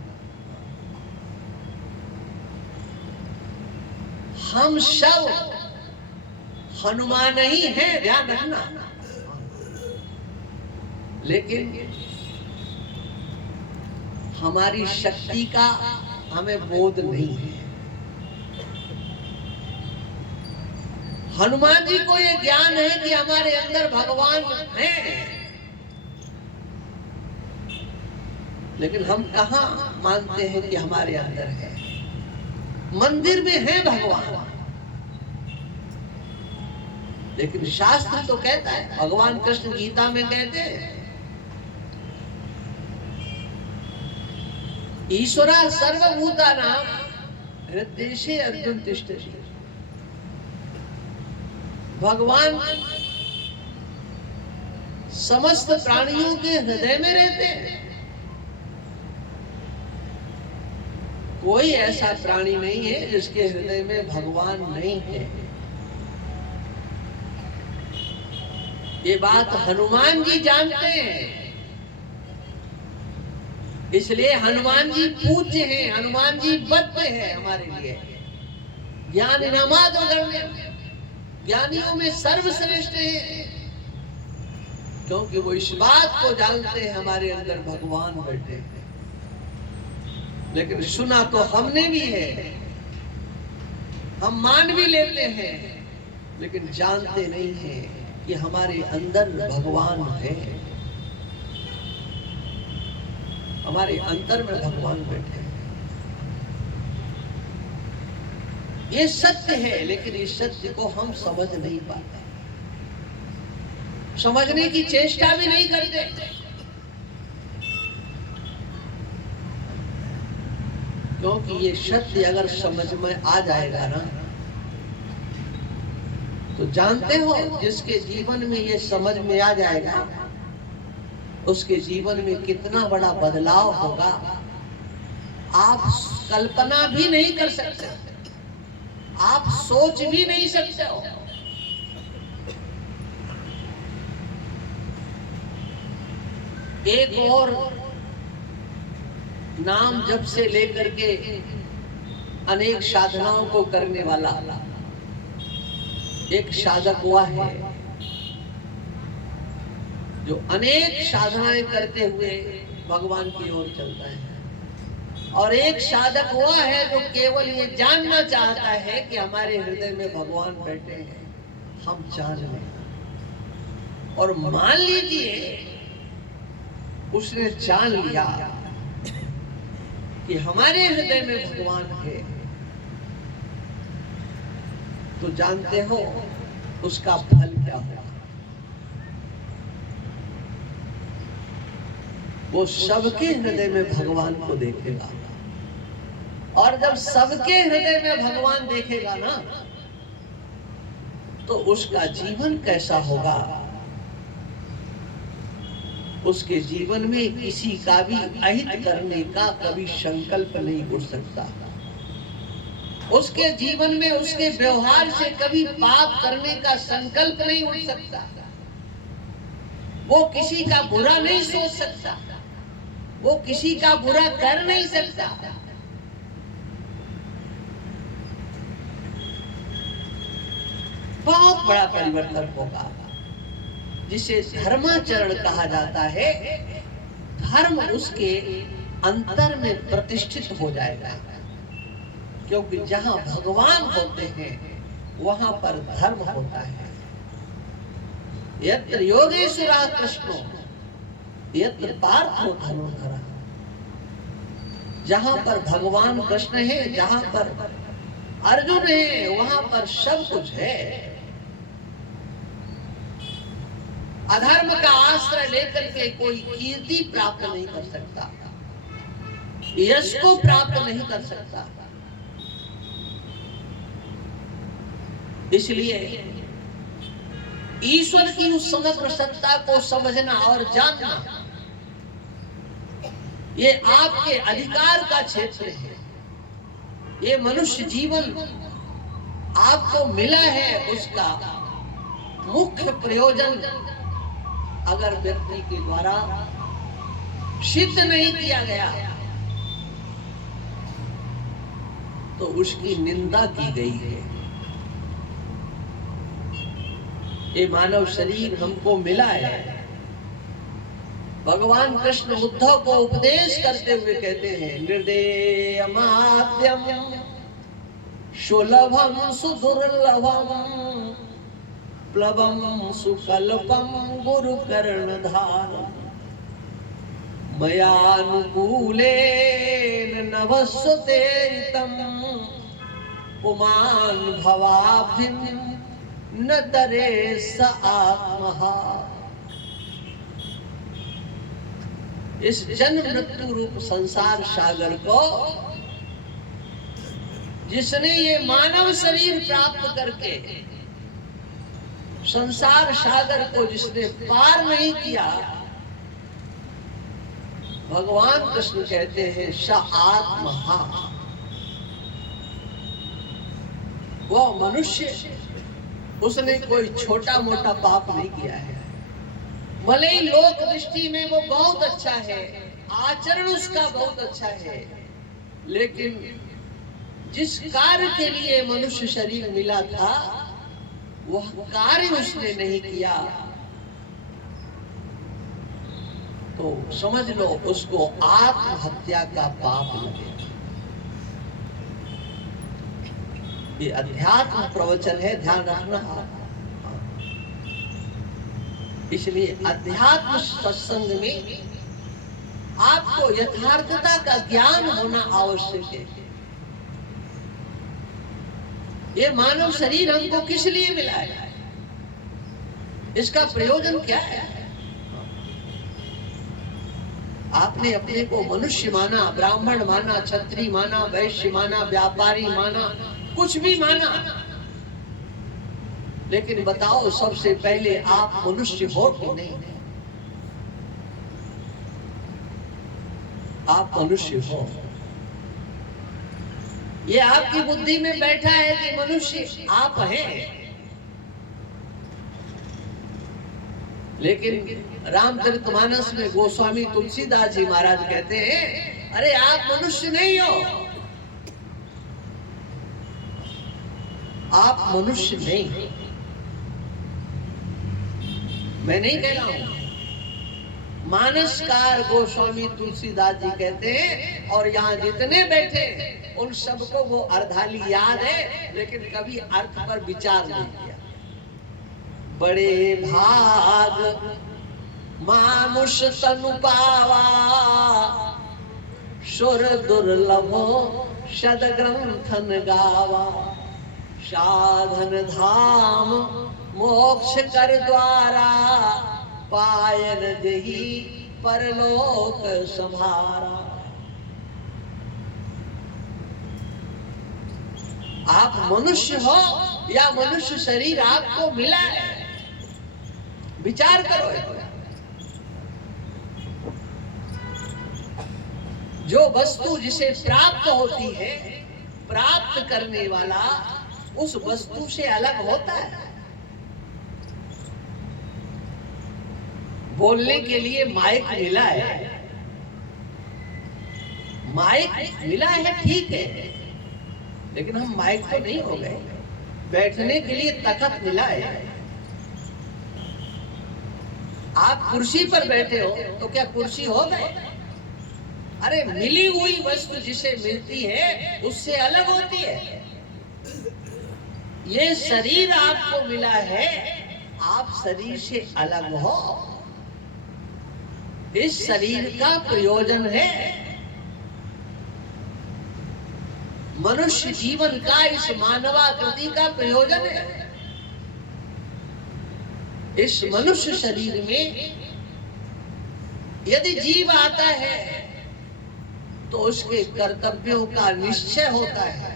हम सब हनुमान ही हैं, ध्यान रखना। लेकिन हमारी शक्ति का हमें बोध नहीं है। हनुमान जी को ये ज्ञान है कि हमारे अंदर भगवान हैं, लेकिन हम कहाँ मानते हैं कि हमारे अंदर है। मंदिर में है भगवान, लेकिन शास्त्र तो कहता है, भगवान कृष्ण गीता में कहते हैं, ईश्वरा सर्वभूतानां हृदयेषु अर्जुन तिष्ठति। भगवान समस्त प्राणियों के हृदय में रहते हैं। कोई ऐसा प्राणी नहीं है जिसके हृदय में भगवान नहीं है। ये बात हनुमान जी जानते हैं, इसलिए हनुमान जी पूज्य हैं, हनुमान जी बद्ध है हमारे लिए। ज्ञान इनामाद गण्य, ज्ञानियों में सर्वश्रेष्ठ है। क्योंकि वो इस बात को जानते हैं हमारे अंदर भगवान बैठे हैं। लेकिन सुना तो हमने भी है, हम मान भी लेते हैं, लेकिन जानते नहीं हैं कि हमारे अंदर भगवान है, हमारे अंदर में भगवान बैठे हैं। ये सत्य है, लेकिन इस सत्य को हम समझ नहीं पाते, समझने की चेष्टा भी नहीं करते। क्योंकि ये सत्य अगर समझ में आ जाएगा ना, तो जानते हो जिसके जीवन में ये समझ में आ जाएगा, उसके जीवन में कितना बड़ा बदलाव होगा आप कल्पना भी नहीं कर सकते, आप सोच भी नहीं सकते हो। एक और नाम जब से लेकर के अनेक साधनाओं को करने वाला एक साधक हुआ है, जो अनेक साधनाएं करते हुए भगवान की ओर चलता है। और एक साधक हुआ है जो केवल ये जानना चाहता है कि हमारे हृदय में भगवान बैठे हैं, हम जान लें। और मान लीजिए उसने जान लिया कि हमारे हृदय में भगवान है, तो जानते हो उसका फल क्या होगा? वो सबके हृदय में भगवान को देखेगा, और जब सबके हृदय में भगवान देखेगा ना, तो उसका जीवन कैसा होगा? उसके जीवन में किसी का भी अहित करने का कभी संकल्प नहीं उठ सकता। उसके जीवन में उसके व्यवहार से कभी पाप करने का संकल्प नहीं उठ सकता। वो किसी का बुरा नहीं सोच सकता, वो किसी का बुरा कर नहीं सकता। बहुत बड़ा परिवर्तन होगा, जिसे धर्माचरण कहा जाता है। धर्म उसके अंतर में प्रतिष्ठित हो जाएगा, क्योंकि जहां भगवान होते हैं वहां पर धर्म होता है। यत्र योगेश्वरः कृष्णो यत्र पार्थो धनुर्धरः। जहां पर भगवान कृष्ण है, जहां पर अर्जुन है, वहां पर सब कुछ है। अधर्म का आश्रय लेकर के कोई कीर्ति प्राप्त नहीं कर सकता, यश को प्राप्त नहीं कर सकता। इसलिए ईश्वर की उस समग्र सत्ता को समझना और जानना, ये आपके अधिकार का क्षेत्र है। ये मनुष्य जीवन आपको मिला है, उसका मुख्य प्रयोजन अगर व्यक्ति के द्वारा सिद्ध नहीं किया गया तो उसकी निंदा की गई है। ये मानव शरीर हमको मिला है। भगवान कृष्ण उद्धव को उपदेश करते हुए कहते हैं, निर्देय माध्यम सुलभम सुदुर्लभम प्लवम सुकल्पम गुरु कर्णधारम मयानुकूलेन नभस्ते तम पुमान भवाभिम न तरे स आत्महा। इस जन्म मृत्यु रूप संसार सागर को जिसने ये मानव शरीर प्राप्त करके संसार सागर को जिसने पार नहीं किया, भगवान कृष्ण कहते हैं स आत्महा। वो मनुष्य, उसने कोई छोटा मोटा पाप नहीं किया है। भले ही लोक दृष्टि में वो बहुत अच्छा है, आचरण उसका बहुत अच्छा है, लेकिन जिस कार्य के लिए मनुष्य शरीर मिला था वह कार्य उसने नहीं किया। तो समझ लो उसको आत्महत्या का पाप लगेगा। ये अध्यात्म प्रवचन है, ध्यान रखना। इसलिए अध्यात्म सत्संग में आपको यथार्थता का ज्ञान होना आवश्यक है। ये मानव शरीर हमको किस लिए मिला है, इसका प्रयोजन क्या है? आपने अपने को मनुष्य माना, ब्राह्मण माना, क्षत्रिय माना, वैश्य माना, व्यापारी माना, कुछ भी माना, लेकिन बताओ सबसे पहले आप मनुष्य हो कि नहीं? आप मनुष्य हो। ये आपकी बुद्धि में बैठा है कि मनुष्य आप हैं, लेकिन रामचरितमानस में गोस्वामी तुलसीदास जी महाराज कहते हैं, अरे आप मनुष्य नहीं हो, आप मनुष्य नहीं। मैं नहीं कह रहा हूं, मानसकार गोस्वामी तुलसीदास जी कहते हैं। और यहाँ जितने बैठे उन सबको वो अर्धाली याद है, लेकिन कभी अर्थ पर विचार नहीं किया। बड़े भाग मानुष तनु पावा, सुर दुर्लभो शद ग्रंथन गावा, साधन धाम मोक्ष कर द्वारा, पायन देही परलोक संभारा। आप मनुष्य हो या मनुष्य शरीर आपको मिला है, विचार करो। जो वस्तु जिसे प्राप्त होती है, प्राप्त करने वाला उस वस्तु से अलग होता है। बोलने के लिए माइक मिला है, माइक मिला है ठीक है, लेकिन हम माइक तो नहीं हो गए। बैठने के लिए तख्त मिला है, आप कुर्सी पर बैठे हो तो क्या कुर्सी हो गए? अरे मिली हुई वस्तु जिसे मिलती है उससे अलग होती है। ये शरीर आपको मिला है, आप शरीर से अलग हो। इस शरीर का प्रयोजन है, मनुष्य जीवन का, इस मानवाकृति का प्रयोजन है। इस मनुष्य शरीर में यदि जीव आता है तो उसके कर्तव्यों का निश्चय होता है।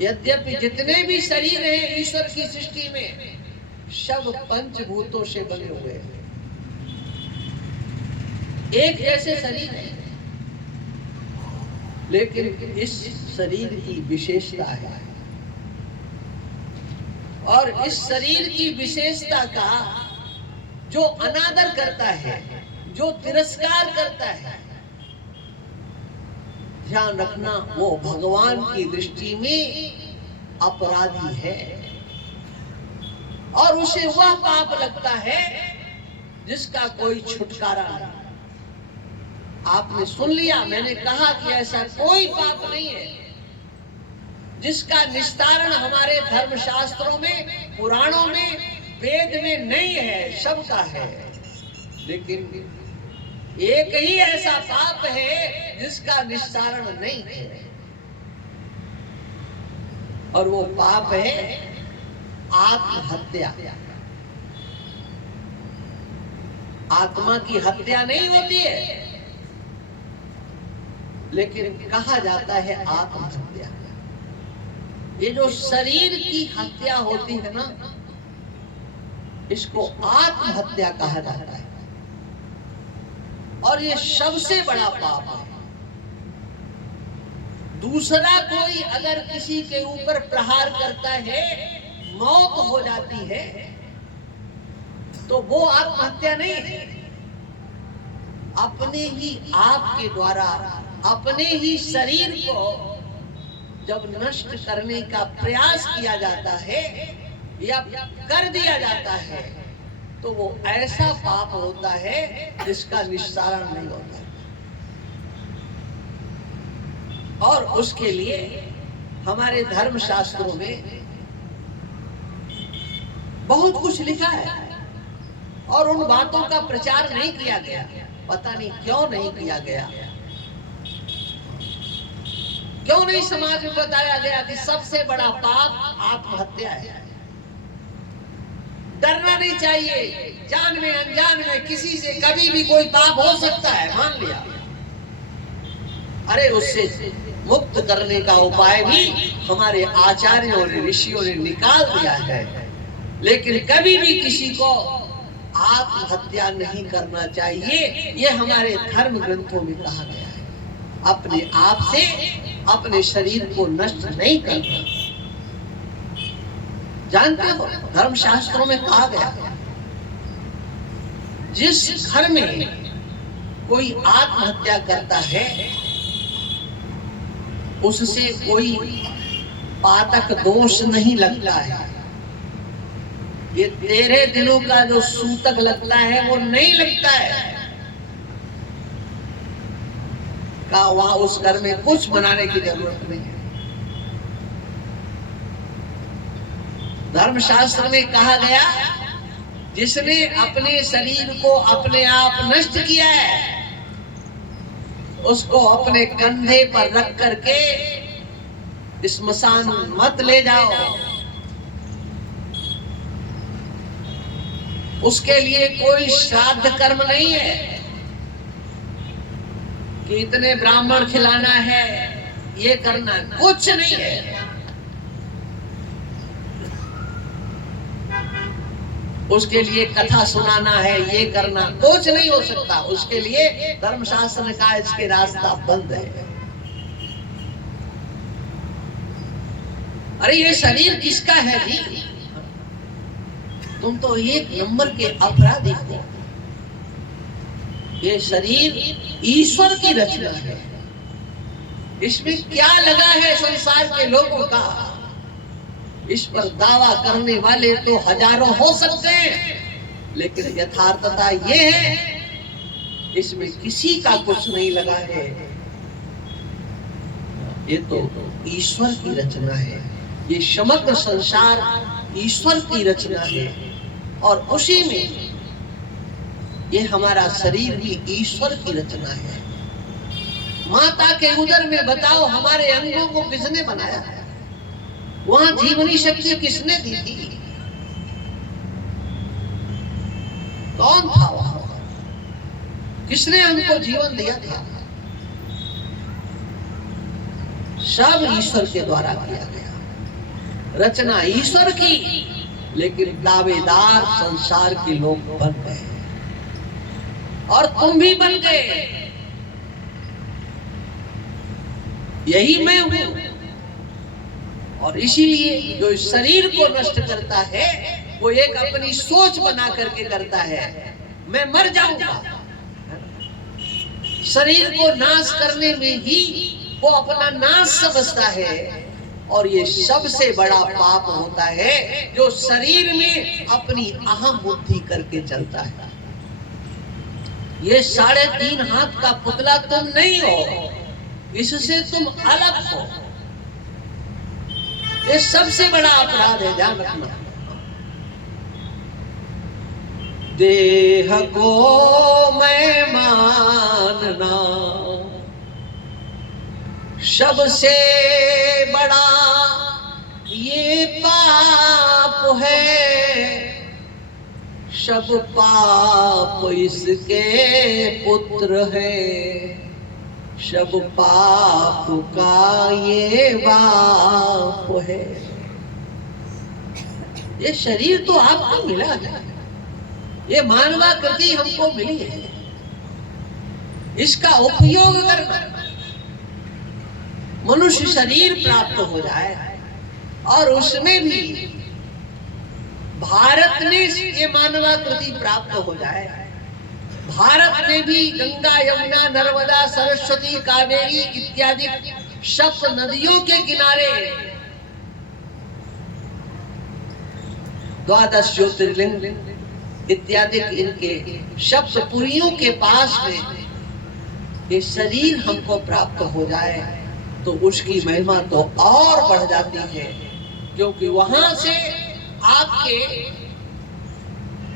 यद्यपि जितने भी शरीर हैं ईश्वर की सृष्टि में, सब पंचभूतों से बने हुए हैं, एक जैसे शरीर है, लेकिन इस शरीर की विशेषता है। और इस शरीर की विशेषता का जो अनादर करता है, जो तिरस्कार करता है, ध्यान रखना वो भगवान की दृष्टि में अपराधी है, और उसे वह पाप लगता है जिसका कोई छुटकारा नहीं। आपने सुन लिया, मैंने कहा कि ऐसा कोई पाप नहीं है जिसका निस्तारण हमारे धर्मशास्त्रों में, पुराणों में, वेद में नहीं है, सबका है। लेकिन एक ही ऐसा पाप है जिसका निस्तारण नहीं है, और वो पाप है आत्महत्या। आत्मा की हत्या नहीं होती है, लेकिन कहा जाता है आत्महत्या। ये जो शरीर की हत्या होती है ना, इसको आत्महत्या कहा जाता है, और ये सबसे बड़ा पाप है। दूसरा कोई अगर किसी के ऊपर प्रहार करता है, मौत हो जाती है, तो वो आत्महत्या नहीं है। अपने ही आप के द्वारा अपने ही शरीर को जब नष्ट करने का प्रयास किया जाता है या कर दिया जाता है, तो वो ऐसा पाप होता है जिसका निस्तारण नहीं होता। और उसके लिए हमारे धर्म शास्त्रों में बहुत कुछ लिखा है और उन बातों का प्रचार नहीं किया गया। पता नहीं क्यों नहीं किया गया, क्यों नहीं समाज में बताया गया कि सबसे बड़ा पाप आत्महत्या है। डरना नहीं चाहिए, जान में अनजान में किसी से कभी भी कोई पाप हो सकता है, मान लिया। अरे उससे मुक्त करने का उपाय भी हमारे आचार्यों ने, ऋषियों ने निकाल दिया है। लेकिन कभी भी किसी को आत्महत्या नहीं करना चाहिए, ये हमारे धर्म ग्रंथों में कहा गया है। अपने आप से अपने शरीर को नष्ट नहीं करना। जानते हो धर्म शास्त्रों में कहा गया, जिस घर में कोई आत्महत्या करता है उससे कोई पातक दोष नहीं लगता है। ये 13 दिनों का जो सूतक लगता है वो नहीं लगता है। का वहां उस घर में कुछ बनाने की जरूरत नहीं है। धर्मशास्त्र में कहा गया, जिसने अपने शरीर को अपने आप नष्ट किया है उसको अपने कंधे पर रख करके स्मशान मत ले जाओ। उसके लिए कोई श्राद्ध कर्म नहीं है कि इतने ब्राह्मण खिलाना है, ये करना, कुछ नहीं है। उसके लिए कथा सुनाना है, ये करना, कुछ नहीं हो सकता। उसके लिए धर्मशास्त्र ने कहा इसके रास्ता बंद है। अरे ये शरीर किसका है जी? तुम तो एक नंबर के अपराधी हो। ये शरीर ईश्वर की रचना है। इसमें क्या लगा है संसार के लोगों का? इस पर दावा करने वाले तो हजारों हो सकते हैं, लेकिन यथार्थता ये है इसमें किसी का कुछ नहीं लगा है। ये तो ईश्वर की रचना है। ये समग्र संसार ईश्वर की रचना है और उसी में ये हमारा शरीर भी ईश्वर की रचना है। माता के उदर में बताओ हमारे अंगों को किसने बनाया है? वहां जीवनी शक्ति किसने दी थी? कौन था वहां? किसने हमको जीवन दिया था? सब ईश्वर के द्वारा किया गया। रचना ईश्वर की, लेकिन दावेदार संसार के लोग बन गए और तुम भी बन गए। यही मैं हूं। और इसीलिए जो शरीर को नष्ट करता है वो एक अपनी सोच बना करके करता है, मैं मर जाऊंगा। शरीर को नाश करने में ही वो अपना नाश समझता है। और ये सबसे बड़ा पाप होता है जो शरीर में अपनी अहम बुद्धि करके चलता है। ये 3.5 हाथ का पुतला तुम नहीं हो, इससे तुम अलग हो। ये सबसे बड़ा अपराध है, ध्यान रखना। देह को मैं मानना सबसे बड़ा ये पाप है। सब पाप इसके पुत्र है, सब पाप का ये बाप है। ये शरीर तो आपको मिला है, ये मानवाकृति हमको मिली है। इसका उपयोग करना, मनुष्य शरीर प्राप्त हो जाए और उसमें भी भारत ने ये मानवाकृति प्राप्त हो जाए। भारत में भी गंगा, यमुना, नर्मदा, सरस्वती, कावेरी इत्यादि 7 नदियों के किनारे 12 ज्योतिर्लिंग इत्यादि इनके शब्द पुरियों के पास में ये शरीर हमको प्राप्त हो जाए तो उसकी महिमा तो और बढ़ जाती है, क्योंकि वहां से आपके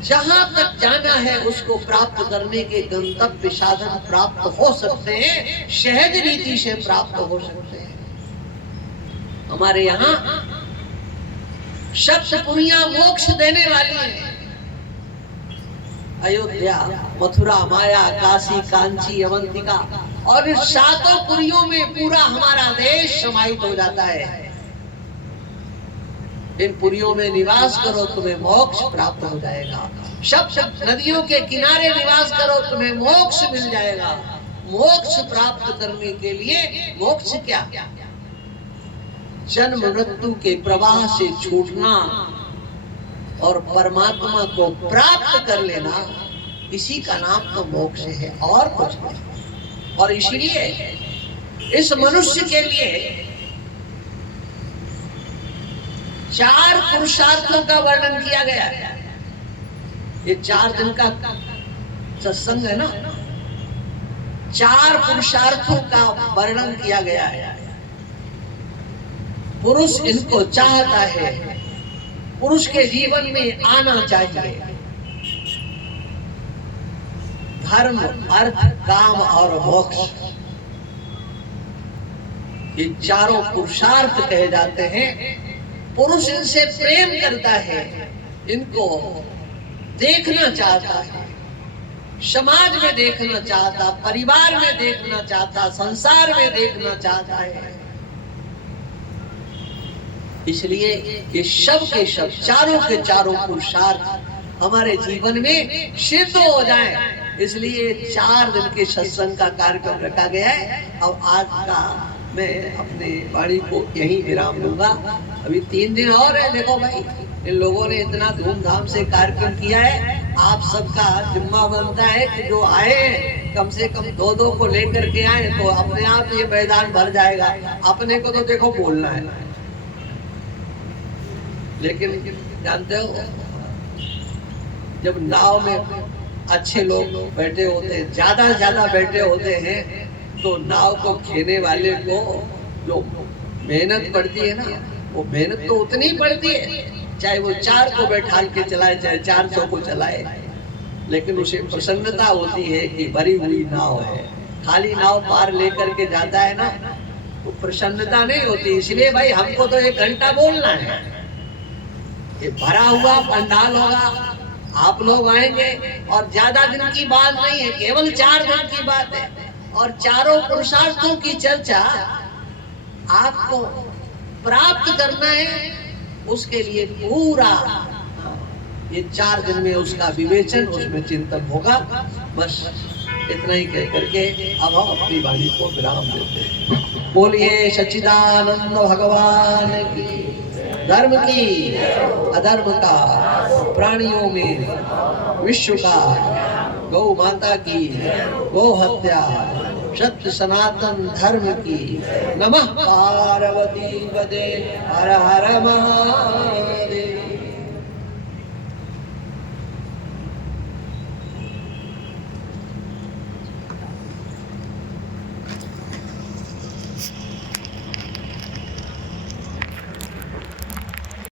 जहां तक जाना है उसको प्राप्त करने के गंतव्य साधन प्राप्त हो सकते हैं, सहज रीति से प्राप्त हो सकते हैं। हमारे यहाँ सप्तपुरियां मोक्ष देने वाली हैं। अयोध्या, मथुरा, माया, काशी, कांची, अवंतिका और इन सातों पुरियों में पूरा हमारा देश समाहित हो जाता है। इन पुरियों में निवास करो तुम्हें मोक्ष प्राप्त हो जाएगा। सब नदियों के किनारे निवास करो तुम्हें मोक्ष मिल जाएगा। मोक्ष प्राप्त करने के लिए मोक्ष क्या? जन्म मृत्यु के प्रवाह से छूटना और परमात्मा को प्राप्त कर लेना, इसी का नाम तो मोक्ष है और कुछ नहीं। और इसलिए इस मनुष्य के लिए 4 पुरुषार्थों का वर्णन किया गया है। ये 4 दिन का सत्संग है ना, 4 पुरुषार्थों का वर्णन किया गया है। पुरुष इनको चाहता है, पुरुष के जीवन में आना चाहिए। धर्म, अर्थ, काम और मोक्ष, ये चारों पुरुषार्थ कहे जाते हैं। पुरुष इनसे प्रेम करता है, इनको देखना चाहता है, समाज में देखना चाहता, परिवार में देखना चाहता, संसार में देखना चाहता है। इसलिए ये सब के सब, चारों के चारों पुरुषार्थ हमारे जीवन में सिद्ध हो जाए, इसलिए 4 दिन के सत्संग का कार्यक्रम रखा गया है। अब आज का मैं अपने वाणी को यहीं विराम दूंगा। अभी 3 दिन और है। देखो भाई, इन लोगों ने इतना धूमधाम से कार्यक्रम किया है, आप सबका जिम्मा बनता है कि जो आए कम से कम 2-2 को लेकर के आए तो अपने आप ये मैदान भर जाएगा। अपने को तो देखो बोलना है, लेकिन जानते हो जब नाव में अच्छे लोग बैठे होते हैं, ज्यादा से ज्यादा बैठे होते हैं, तो नाव को खेने वाले को जो मेहनत पड़ती है ना, वो मेहनत तो उतनी ही पड़ती है, चाहे वो 4 को बैठा के चलाए, चाहे 400 को चलाए, लेकिन उसे प्रसन्नता होती है कि भरी हुई नाव है। खाली नाव पार लेकर के जाता है ना, तो प्रसन्नता नहीं होती। इसलिए भाई हमको तो 1 घंटा बोलना है। ये भरा हुआ पंडाल होगा, आप लोग आएंगे, और ज्यादा दिन की बात नहीं है, केवल 4 दिन की बात है। और चारों पुरुषार्थों की चर्चा आपको प्राप्त करना है, उसके लिए पूरा ये 4 दिन में उसका विवेचन, उसमें चिंतन होगा। बस इतना ही कह करके अब हम अपनी वाणी को विराम देते हैं। बोलिए सच्चिदानंद भगवान की, धर्म की, अधर्म का, प्राणियों में, विश्व का, गौ माता की, गौ हत्या, सत्य सनातन धर्म की। नमः पार्वती पदे, हर हर महादेव।